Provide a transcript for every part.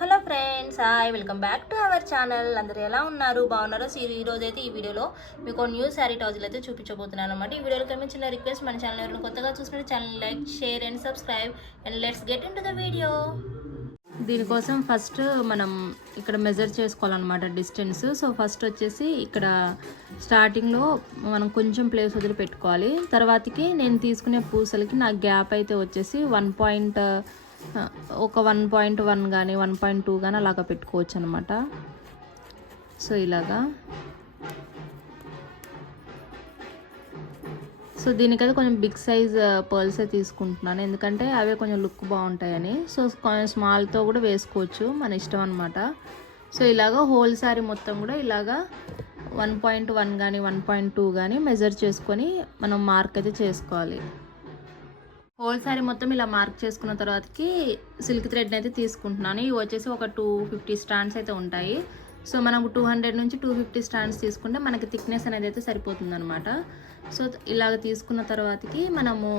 Hello friends hi welcome back to our channel. అందరూ ఎలా ఉన్నారు? బాగున్నారో? సీ ఈ రోజు అయితే ఈ వీడియోలో మీకు న్యూ శారీ టౌజులు అయితే చూపించబోతున్నాను అనమాట ఈ వీడియోలో కన్నా చిన్న రిక్వెస్ట్ మన ఛానల్ ఎవరైనా కొత్తగా చూసుకుంటే channel like share and subscribe and let's get into the video. దీనికోసం ఫస్ట్ మనం ఇక్కడ మెజర్ చేసుకోవాలన్నమాట డిస్టెన్స్. సో ఫస్ట్ వచ్చేసి ఇక్కడ స్టార్టింగ్లో మనం కొంచెం ప్లేస్ వదిలి పెట్టుకోవాలి తర్వాతకి నేను తీసుకునే పూసలకి నా గ్యాప్ అయితే వచ్చేసి వన్ పాయింట్ ఒక వన్ పాయింట్ వన్ కానీ వన్ పాయింట్ టూ కానీ అలాగా పెట్టుకోవచ్చు అనమాట సో ఇలాగా. సో దీనికైతే కొంచెం బిగ్ సైజ్ పర్ల్సే తీసుకుంటున్నాను. ఎందుకంటే అవే కొంచెం లుక్ బాగుంటాయని. సో కొంచెం స్మాల్తో కూడా వేసుకోవచ్చు మన ఇష్టం అనమాట సో ఇలాగా హోల్ సారీ మొత్తం కూడా ఇలాగా వన్ పాయింట్ వన్ కానీ వన్ పాయింట్ టూ కానీ మెజర్ చేసుకొని మనం మార్క్ అయితే చేసుకోవాలి. హోల్ సారీ మొత్తం ఇలా మార్క్ చేసుకున్న తర్వాతకి సిల్క్ థ్రెడ్ని అయితే తీసుకుంటున్నాను. ఇవి వచ్చేసి ఒక టూ ఫిఫ్టీ స్టాండ్స్ అయితే ఉంటాయి. సో మనం టూ హండ్రెడ్ నుంచి టూ ఫిఫ్టీ స్టాండ్స్ తీసుకుంటే మనకి థిక్నెస్ అనేది అయితే సరిపోతుంది అనమాట సో ఇలాగ తీసుకున్న తర్వాతకి మనము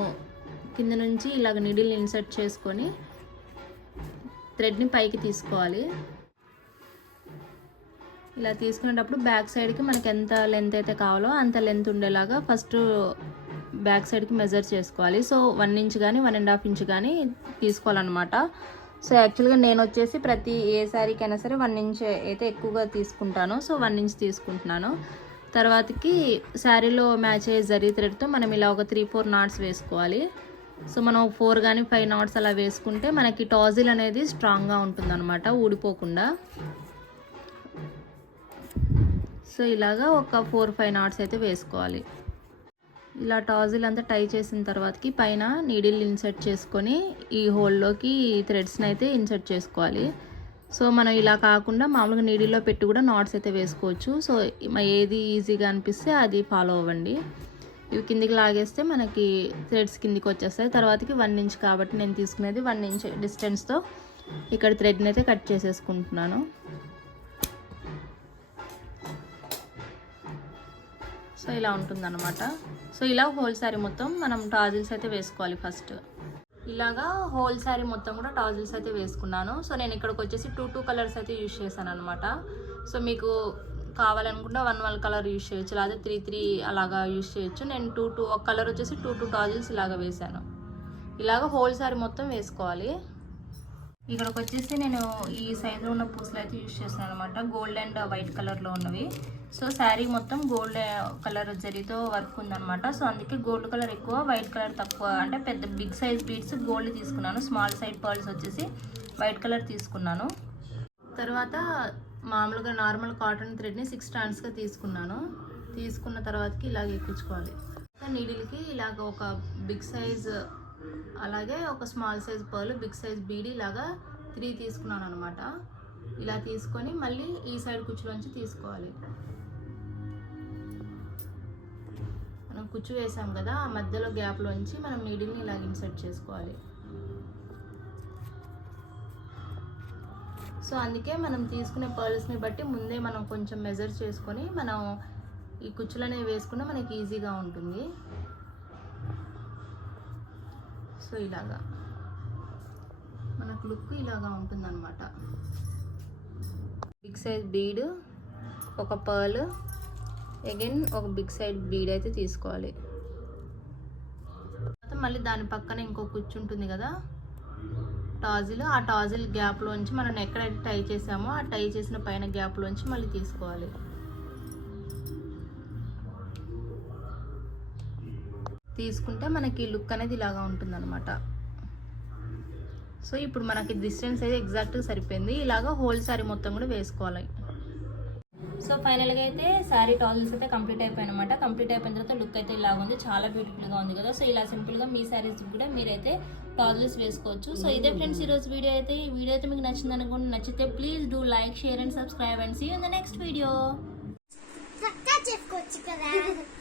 కింద నుంచి ఇలాగ నీడిల్ని ఇన్సర్ట్ చేసుకొని థ్రెడ్ని పైకి తీసుకోవాలి. ఇలా తీసుకునేటప్పుడు బ్యాక్ సైడ్కి మనకి ఎంత లెంత్ అయితే కావాలో అంత లెంత్ ఉండేలాగా ఫస్ట్ బ్యాక్ సైడ్కి మెజర్ చేసుకోవాలి. సో వన్ ఇంచ్ కానీ వన్ అండ్ హాఫ్ ఇంచ్ కానీ తీసుకోవాలన్నమాట. సో యాక్చువల్గా నేను వచ్చేసి ప్రతి ఏ శారీకైనా సరే వన్ ఇంచ్ అయితే ఎక్కువగా తీసుకుంటాను. సో వన్ ఇంచ్ తీసుకుంటున్నాను. తర్వాతకి శారీలో మ్యాచ్ అయ్యే జరీ థ్రెడ్తో మనం ఇలా ఒక త్రీ ఫోర్ నాట్స్ వేసుకోవాలి. సో మనం ఫోర్ కానీ ఫైవ్ నాట్స్ అలా వేసుకుంటే మనకి టాజిల్ అనేది స్ట్రాంగ్గా ఉంటుందన్నమాట ఊడిపోకుండా. సో ఇలాగా ఒక ఫోర్ ఫైవ్ నాట్స్ అయితే వేసుకోవాలి. ఇలా టాజిల్ అంతా టై చేసిన తర్వాతకి పైన నీడిల్ ఇన్సర్ట్ చేసుకొని ఈ హోల్లోకి థ్రెడ్స్ని అయితే ఇన్సర్ట్ చేసుకోవాలి. సో మనం ఇలా కాకుండా మామూలుగా నీడిల్లో పెట్టి కూడా నాట్స్ అయితే వేసుకోవచ్చు. సో ఏది ఈజీగా అనిపిస్తే అది ఫాలో అవ్వండి. ఇవి కిందికి లాగేస్తే మనకి థ్రెడ్స్ కిందికి వచ్చేస్తాయి. తర్వాతకి వన్ ఇంచ్ కాబట్టి నేను తీసుకునేది వన్ ఇంచ్ డిస్టెన్స్తో ఇక్కడ థ్రెడ్ని అయితే కట్ చేసేసుకుంటున్నాను. సో ఇలా ఉంటుందన్నమాట. సో ఇలా హోల్ శారీ మొత్తం మనం టాజిల్స్ అయితే వేసుకోవాలి ఫస్ట్. ఇలాగా హోల్ శారీ మొత్తం కూడా టాజిల్స్ అయితే వేసుకున్నాను. సో నేను ఇక్కడికి వచ్చేసి టూ టూ కలర్స్ అయితే యూజ్ చేశాను అనమాట సో మీకు కావాలనుకుంటే వన్ వన్ కలర్ యూజ్ చేయొచ్చు. లేదా త్రీ త్రీ అలాగా యూజ్ చేయొచ్చు. నేను టూ టూ ఒక కలర్ వచ్చేసి టూ టూ టాజిల్స్ ఇలాగా వేశాను. ఇలాగ హోల్ శారీ మొత్తం వేసుకోవాలి. ఇక్కడికి వచ్చేసి నేను ఈ సైజులో ఉన్న పూసలు అయితే యూజ్ చేస్తాను అనమాట గోల్డ్ అండ్ వైట్ కలర్లో ఉన్నవి. సో శారీ మొత్తం గోల్డ్ కలర్ జరీతో వర్క్ ఉందనమాట సో అందుకే గోల్డ్ కలర్ ఎక్కువ వైట్ కలర్ తక్కువ. అంటే పెద్ద బిగ్ సైజ్ బీడ్స్ గోల్డ్ తీసుకున్నాను. స్మాల్ సైజ్ పర్ల్స్ వచ్చేసి వైట్ కలర్ తీసుకున్నాను. తర్వాత మామూలుగా నార్మల్ కాటన్ థ్రెడ్ని సిక్స్ స్టాండ్స్గా తీసుకున్నాను. తీసుకున్న తర్వాతకి ఇలాగ ఎక్కించుకోవాలి. నీడిల్కి ఇలాగ ఒక బిగ్ సైజ్ అలాగే ఒక small size pearl big size beedi లాగా త్రీ తీసుకున్నాను అనమాట ఇలా తీసుకొని మళ్ళీ ఈ సైడ్ కుచ్చులోంచి తీసుకోవాలి. మనం కుచ్చు వేసాం కదా ఆ మధ్యలో గ్యాప్లోంచి మనం నీడిల్ని ఇలాగ ఇన్సర్ట్ చేసుకోవాలి. సో అందుకే మనం తీసుకునే పర్ల్స్ని బట్టి ముందే మనం కొంచెం మెజర్ చేసుకొని మనం ఈ కుచ్చులు అనేవి వేసుకుంటే మనకి ఈజీగా ఉంటుంది. సో ఇలాగా. మనకు లుక్ ఇలాగా ఉంటుందన్నమాట. బిగ్ సైజ్ బీడ్ ఒక పర్ల్ అగైన్ ఒక బిగ్ సైజ్ బీడ్ అయితే తీసుకోవాలి. తర్వాత మళ్ళీ దాని పక్కన ఇంకో కుచ్చు ఉంటుంది కదా? టాజిల్. ఆ టాజిల్ గ్యాప్లోంచి మనం ఎక్కడైతే టై చేసామో ఆ టై చేసిన పైన గ్యాప్లోంచి మళ్ళీ తీసుకోవాలి. తీసుకుంటే మనకి లుక్ అనేది ఇలాగా ఉంటుందన్నమాట. సో ఇప్పుడు మనకి డిస్టెన్స్ అయితే ఎగ్జాక్ట్గా సరిపోయింది. ఇలాగా హోల్ శారీ మొత్తం కూడా వేసుకోవాలి. సో ఫైనల్గా అయితే శారీ టాజల్స్ అయితే కంప్లీట్ అయిపోయాయి అనమాట కంప్లీట్ అయిపోయిన తర్వాత లుక్ అయితే ఇలా ఉంది. చాలా బ్యూటిఫుల్గా ఉంది కదా. సో ఇలా సింపుల్గా మీ శారీస్ కూడా మీరైతే టాజల్స్ వేసుకోవచ్చు. సో ఇదే ఫ్రెండ్స్ ఈరోజు వీడియో అయితే. ఈ వీడియో అయితే మీకు నచ్చింది అనుకోండి నచ్చితే please do like share and subscribe and see in the next video. Subscribe కదా